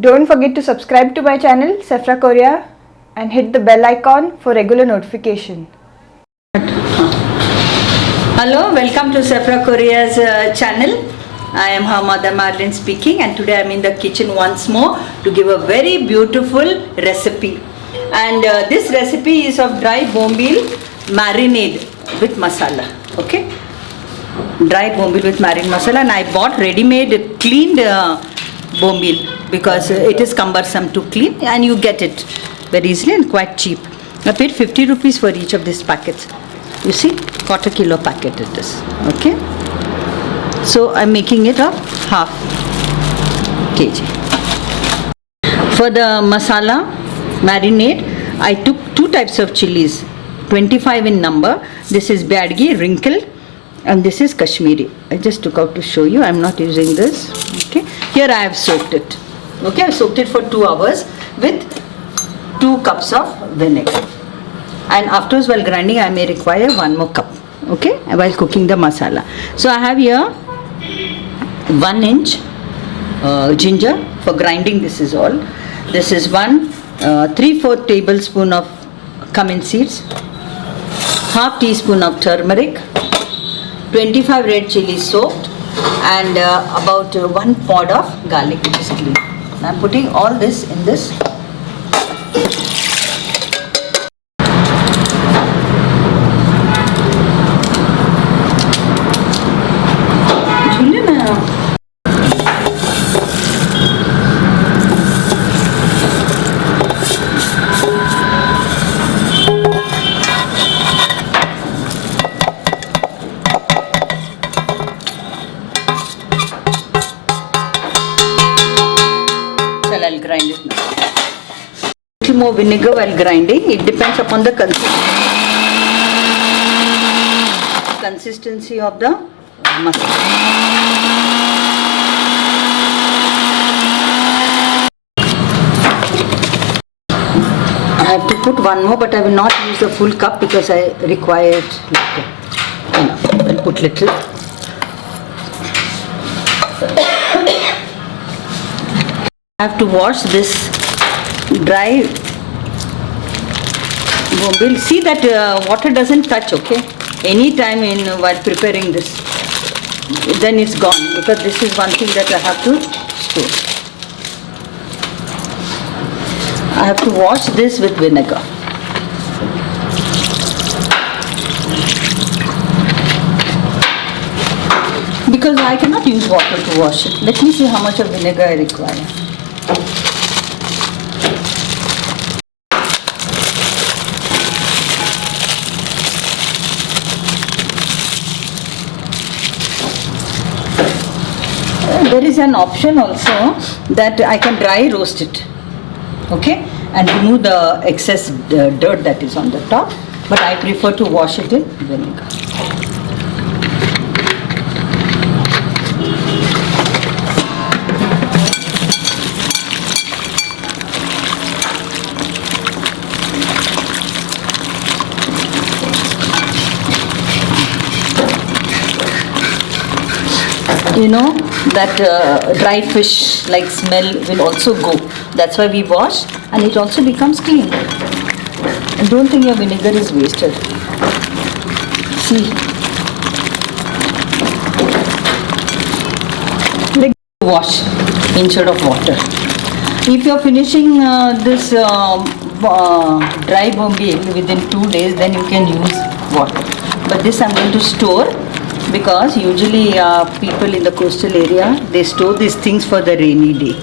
Don't forget to subscribe to my channel Safra Korea and hit the bell icon for regular notification. Hello, welcome to Safra Korea's channel. I am her mother Marlene speaking, and today I am in the kitchen once more to give a very beautiful recipe. And this recipe is of dry Bombil marinade with masala. Okay, dry Bombil with marinade masala, and I bought ready-made cleaned Bombil because it is cumbersome to clean, and you get it very easily and quite cheap. I paid 50 rupees for each of these packets. You see, quarter kilo packet it is. Okay, so I'm making it of half kg. For the masala marinade, I took two types of chilies, 25 in number. This is Badgi wrinkled, and this is Kashmiri. I just took out to show you. I'm not using this. Okay, here I have soaked it. Okay, I soaked it for 2 hours with 2 cups of vinegar. And afterwards, while grinding, I may require 1 more cup. Okay, while cooking the masala. So I have here 1 inch ginger for grinding. This is all. This is 3/4 tablespoon of cumin seeds, half teaspoon of turmeric, 25 red chilies soaked, and about 1 pod of garlic which is clean. I'm putting all this in this. I'll grind it now. Little more vinegar while grinding. It depends upon the consistency of the masala. I have to put 1 more, but I will not use the full cup because I require it later. Enough. I'll put little. I have to wash this dry Bombil. See that water doesn't touch, okay? Any time while preparing this, then it's gone, because this is one thing that I have to store. I have to wash this with vinegar. Because I cannot use water to wash it. Let me see how much of vinegar I require. There is an option also that I can dry roast it, okay, and remove the excess dirt that is on the top, but I prefer to wash it in vinegar. You know that dry fish like smell will also go. That's why we wash, and it also becomes clean. And don't think your vinegar is wasted. See, like wash instead of water. If you're finishing this dry Bombil within 2 days, then you can use water. But this I'm going to store, because usually people in the coastal area, they store these things for the rainy day.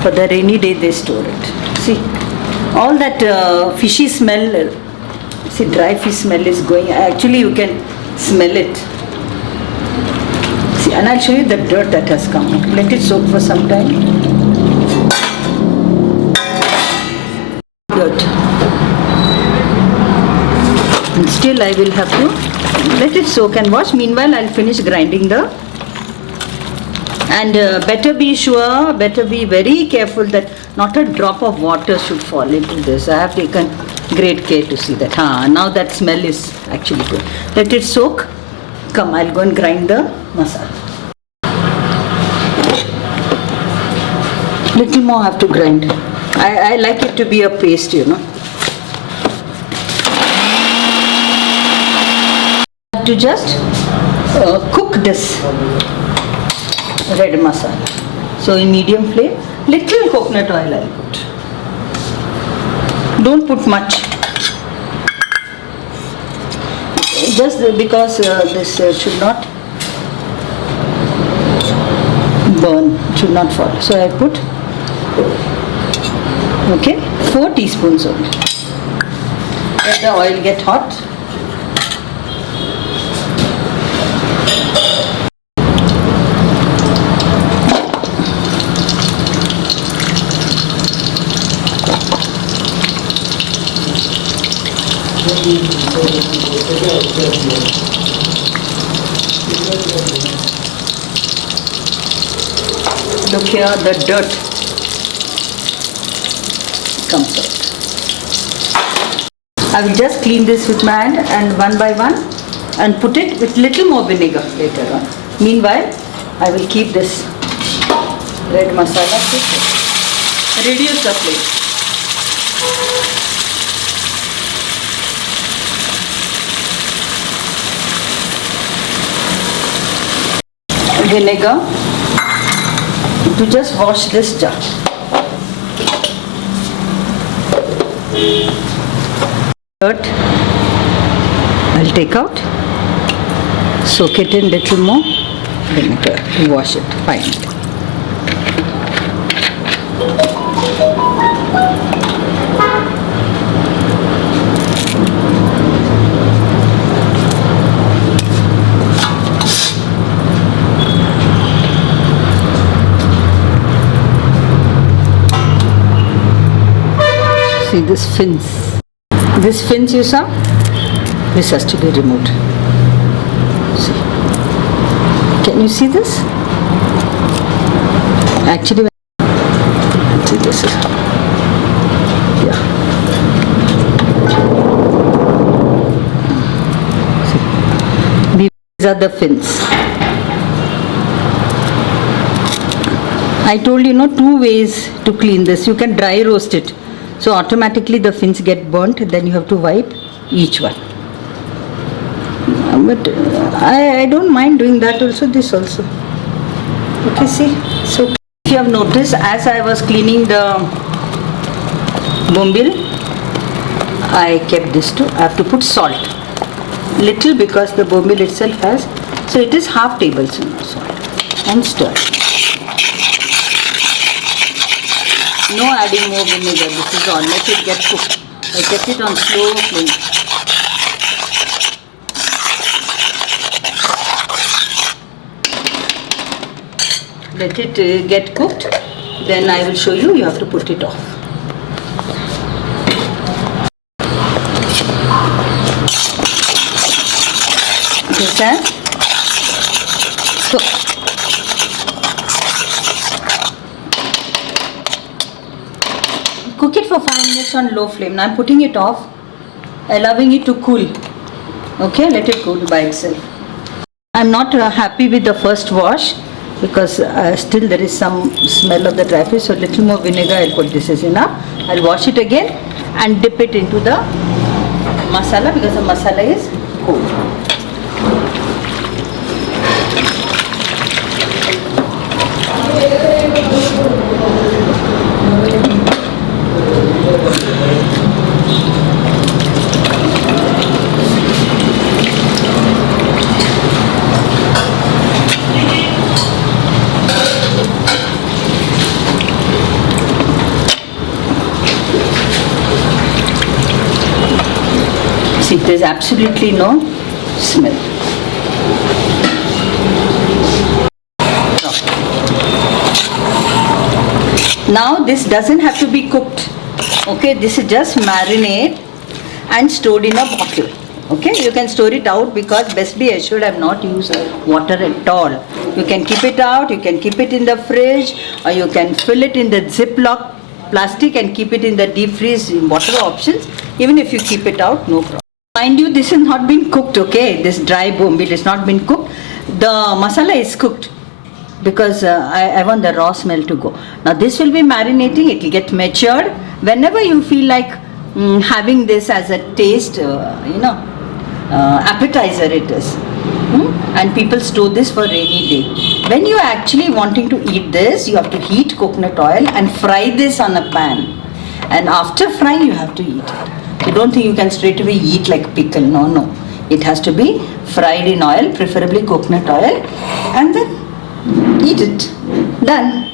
For the rainy day they store it. See, all that fishy smell, see, dry fish smell is going. Actually you can smell it. See, and I'll show you the dirt that has come. Let it soak for some time. Dirt. And still I will have to let it soak and wash. Meanwhile, I'll finish grinding the. And better be very careful that not a drop of water should fall into this. I have taken great care to see that. Now that smell is actually good. Let it soak. Come, I'll go and grind the masala. Little more have to grind. I like it to be a paste, you know. To just cook this red masala. So in medium flame, little coconut oil I'll put. Don't put much. Just because this should not burn, should not fall. So I put, okay, 4 teaspoons only. Let the oil get hot. Look here, the dirt comes out. I will just clean this with my hand and one by one and put it with little more vinegar later on. Meanwhile, I will keep this red masala cooking. Reduce the flame. Vinegar to just wash this jar. Dirt I'll take out, soak it in little more vinegar to wash it fine. See this fins. This fins you saw? This has to be removed. See. Can you see this? Actually, see this is, yeah. See. These are the fins. I told you, 2 ways to clean this. You can dry roast it. So automatically the fins get burnt, then you have to wipe each one. But I don't mind doing that also, this also. Okay, see. So if you have noticed, as I was cleaning the Bombil, I kept this too. I have to put salt. Little, because the Bombil itself has. So it is half tablespoon of salt. And stir. No adding more vinegar, this is all. Let it get cooked. I kept it on slow flame. Let it get cooked, then I will show you, you have to put it off. This as so. Cook it for 5 minutes on low flame. Now I am putting it off, allowing it to cool. Okay, let it cool by itself. I am not happy with the first wash because still there is some smell of the dry fish. So little more vinegar I will put. This is enough. I will wash it again and dip it into the masala because the masala is cold. See, there is absolutely no smell. Now this doesn't have to be cooked. Okay, this is just marinate and stored in a bottle. Okay, you can store it out because best be assured I have not used water at all. You can keep it out, you can keep it in the fridge, or you can fill it in the Ziploc plastic and keep it in the deep freeze, whatever options. Even if you keep it out, no problem. Mind you, this has not been cooked, okay? This dry Bombil has not been cooked. The masala is cooked. because I want the raw smell to go. Now this will be marinating, it will get matured. Whenever you feel like having this as a taste, appetizer it is. And people store this for rainy day. When you are actually wanting to eat this, you have to heat coconut oil and fry this on a pan. And after frying, you have to eat it. You don't think you can straight away eat like pickle. No. It has to be fried in oil, preferably coconut oil, and then eat it. Done.